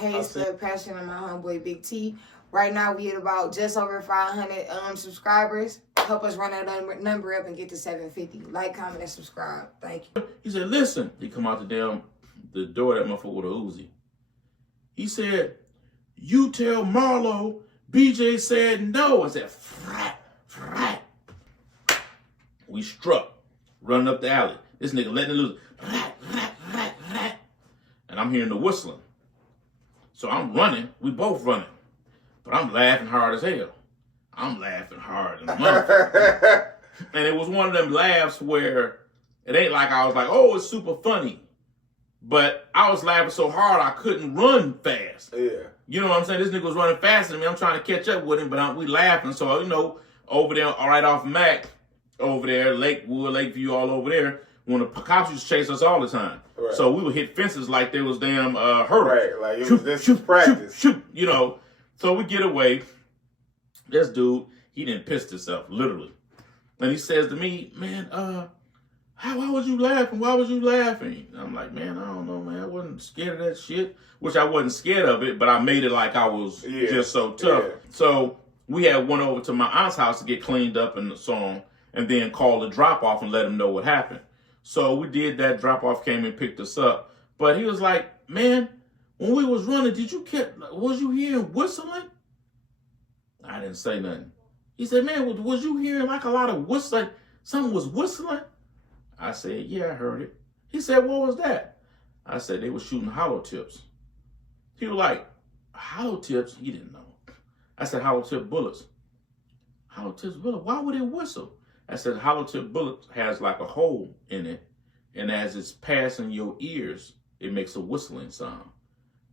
Hey, Stud Passion and my homeboy Big T. Right now we at about just over 500 subscribers. Help us run that number up and get to 750. Like, comment, and subscribe. Thank you. He said, listen. He come out the door of that motherfucker with a Uzi. He said, you tell Marlow BJ said no. I said, frat. We struck, running up the alley. This nigga letting it loose. And I'm hearing the whistling. So I'm running. We both running. But I'm laughing hard as hell. I'm laughing hard. And it was one of them laughs where it ain't like I was like, oh, it's super funny. But I was laughing so hard I couldn't run fast. Yeah. You know what I'm saying? This nigga was running faster than me. I'm trying to catch up with him, but we laughing. So, you know, over there, right off Mac, over there, Lakewood, Lakeview, all over there, when the cops used to chase us all the time. Right. So we would hit fences like there was damn hurdles. Right, like it was this practice. Shoot, you know. So we get away. This dude, he didn't piss himself, literally. And he says to me, man, why was you laughing? Why was you laughing? And I'm like, man, I don't know, man. I wasn't scared of that shit. Which I wasn't scared of it, but I made it like I was just so tough. Yeah. So we had went over to my aunt's house to get cleaned up in the song and then called the drop off and let him know what happened. So we did that. Drop off came and picked us up. But he was like, man, when we was running, was you hearing whistling? I didn't say nothing. He said, man, was you hearing like a lot of whistling? Something was whistling? I said, yeah, I heard it. He said, what was that? I said, they were shooting hollow tips. He was like, hollow tips? He didn't know. I said, hollow tip bullets. Hollow tips bullets? Why would it whistle? I said, hollow tip bullet has like a hole in it. And as it's passing your ears, it makes a whistling sound.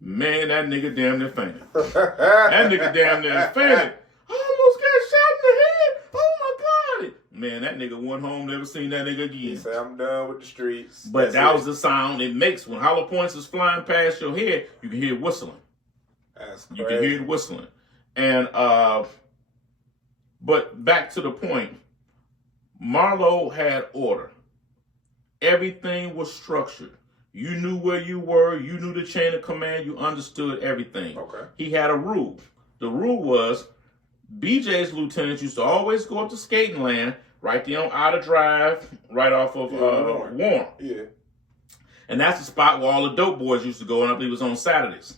Man, that nigga damn near fainted. That nigga damn near fainted. I almost got shot in the head. Oh my God. Man, that nigga went home, never seen that nigga again. He said, I'm done with the streets. But that was the sound it makes. When hollow points is flying past your head, you can hear it whistling. That's crazy. You can hear it whistling. And, but back to the point, Marlow had order. Everything was structured. You knew where you were. You knew the chain of command. You understood everything. Okay. He had a rule. The rule was BJ's lieutenants used to always go up to skating land right there on Outer Drive, right off of Warren. Yeah. And that's the spot where all the dope boys used to go, and I believe it was on Saturdays.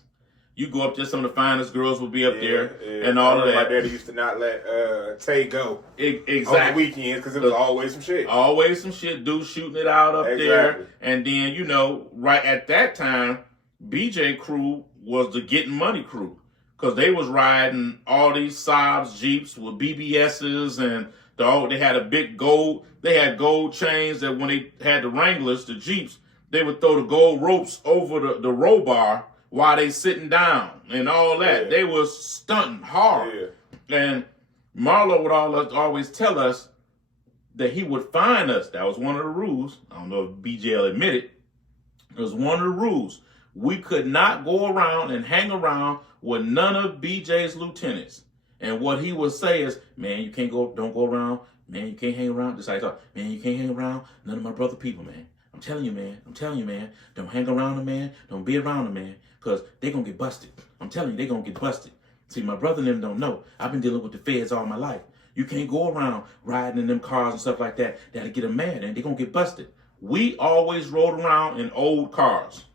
You go up there, some of the finest girls would be up there, and all of that. My daddy used to not let Tay go exactly on the weekends because it was always some shit. Always some shit. Dudes shooting it out up there. And then, you know, right at that time, BJ crew was the getting money crew because they was riding all these Saabs, Jeeps with BBSs, and they had a big gold. They had gold chains that when they had the Wranglers, the Jeeps, they would throw the gold ropes over the row bar while they sitting down and all that. Yeah. They was stunting hard. Yeah. And Marlow would always tell us that he would fine us. That was one of the rules. I don't know if BJ will admit it. It was one of the rules. We could not go around and hang around with none of BJ's lieutenants. And what he would say is, man, you can't don't go around. Man, you can't hang around. This is how he talk. Man, you can't hang around none of my brother people, man. I'm telling you, man. Don't hang around them, man. Don't be around them, man. Because they're going to get busted. I'm telling you, they're going to get busted. See, my brother and them don't know. I've been dealing with the feds all my life. You can't go around riding in them cars and stuff like that. That'll get them mad, and they're going to get busted. We always rode around in old cars.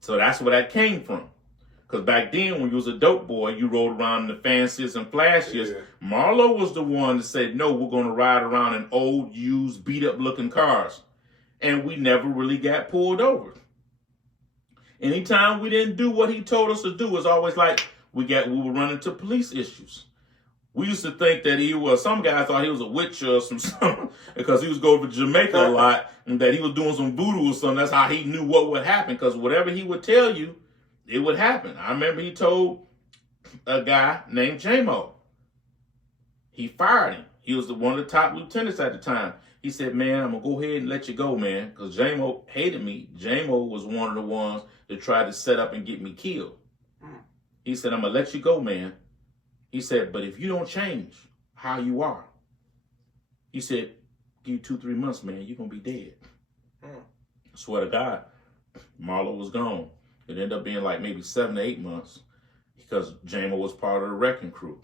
So that's where that came from. Because back then, when you was a dope boy, you rode around in the fanciest and flashiest. Yeah. Marlow was the one that said, no, we're going to ride around in old, used, beat-up-looking cars. And we never really got pulled over. Anytime we didn't do what he told us to do, it was always like we were running into police issues. We used to think that some guy thought he was a witch or something because he was going to Jamaica a lot and that he was doing some voodoo or something. That's how he knew what would happen, because whatever he would tell you, it would happen. I remember he told a guy named J-Mo. He fired him. He was one of the top lieutenants at the time. He said, man, I'm going to go ahead and let you go, man, because J-Mo hated me. J-Mo was one of the ones that tried to set up and get me killed. He said, I'm going to let you go, man. He said, but if you don't change how you are, he said, give you 2-3 months, man, you're going to be dead. I swear to God, Marlow was gone. It ended up being like maybe 7 to 8 months because Jamo was part of the wrecking crew.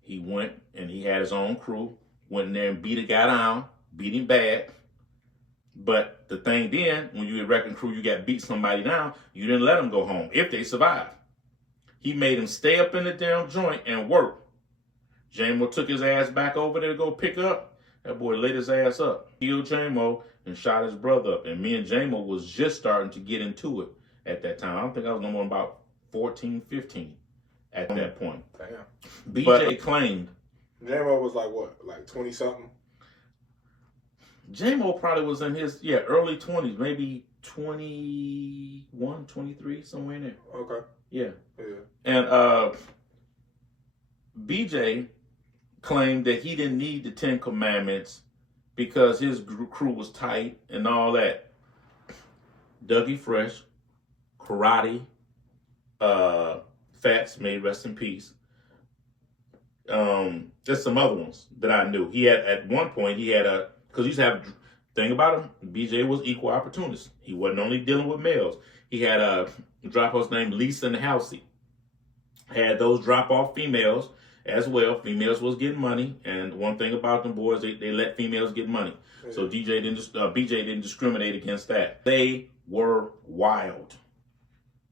He went and he had his own crew, went in there and beat a guy down, beat him bad. But the thing then, when you were wrecking crew, you got beat somebody down, you didn't let them go home if they survived. He made him stay up in the damn joint and work. Jamo took his ass back over there to go pick up. That boy lit his ass up, killed Jamo, and shot his brother up. And me and Jamo was just starting to get into it at that time. I don't think I was no more than about 14, 15 at that point. Damn. BJ claimed. Jamo was like what? Like 20-something? Jamo probably was in his, early 20s, maybe 21, 23, somewhere in there. Okay. Yeah. Yeah. And BJ claimed that he didn't need the 10 Commandments because his crew was tight and all that. Dougie Fresh, Karate, Fats, may rest in peace. There's some other ones that I knew. He had, at one point, because he used to have, thing about him, BJ was equal opportunist. He wasn't only dealing with males. He had a drop-offs named Lisa and Halsey. Had those drop-off females as well. Females was getting money, and one thing about them boys, they let females get money. Yeah. So BJ didn't discriminate against that. They were wild,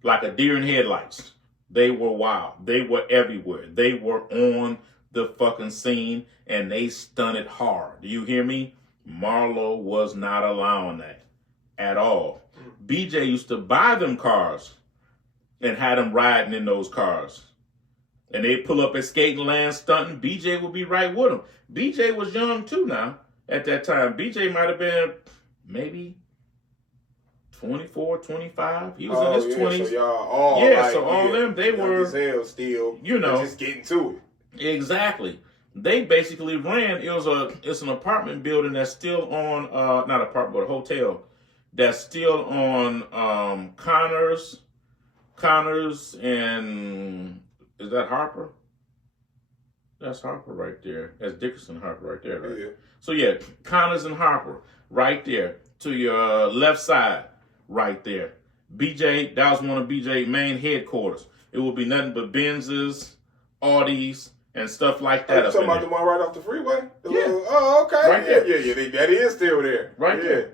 like a deer in headlights. They were wild. They were everywhere. They were on the fucking scene, and they stunted hard. Do you hear me? Marlow was not allowing that at all. BJ used to buy them cars and had them riding in those cars. And they pull up at skating land stunting. BJ would be right with them. BJ was young too now at that time. BJ might have been maybe 24, 25. He was in his 20s. So y'all all so all them, they were still, just getting to it. Exactly. They basically ran, it's an apartment building that's still on, not apartment, but a hotel that's still on Connors and, is that Harper? That's Harper right there. That's Dickerson Harper right there, right? Yeah. So yeah, Connors and Harper right there to your left side right there. BJ, that was one of BJ's main headquarters. It would be nothing but Benzes, Audis, and stuff like that. You talking about the one right off the freeway? Yeah. Okay. Right there. Yeah, that is still there. Right there.